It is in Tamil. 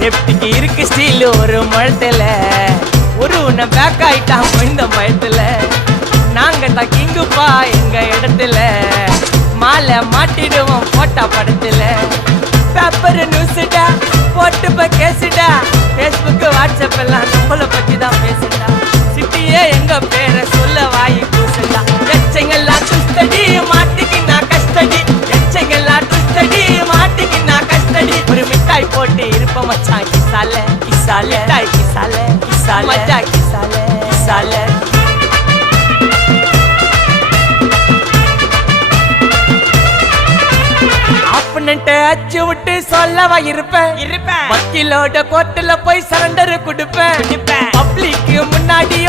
சேஃப்டிக்கு இருக்கு ஸ்டீல் ஒரு முழத்துல ஒரு உன்னை பேக் ஆயிட்டான் இந்த பயத்துல நாங்க தான் கிங்குப்பா எங்க இடத்துல மாலை மாட்டிடுவோம் போட்டா படத்துல பேப்பர் நியூஸ்டா போட்டு கேசுடா ஃபேஸ்புக் வாட்ஸ்அப் எல்லாம் நம்மளை பத்தி தான் பேசுடா சிட்டியே எங்க பேரை சொல்ல வாய் கூசுடா எச்சங்கெல்லாம் துஸ்தடி மாட்டிக்கினா கஸ்டடி எச்சங்கெல்லாம் துஸ்தடி மாட்டிக்கினா கஸ்டடி ஒரு மிட்டாய் போட்டு இருப்ப மச்சான் கிசால கிசால மிட்டாய் கிசால கிசால மச்சா கிசால கிசால அச்சு விட்டு சொல்லவா இருப்பேன் வக்கீலோட கோர்ட்டுல போய் சரண்டர் கொடுப்பேன் பப்ளிக்கு முன்னாடியும்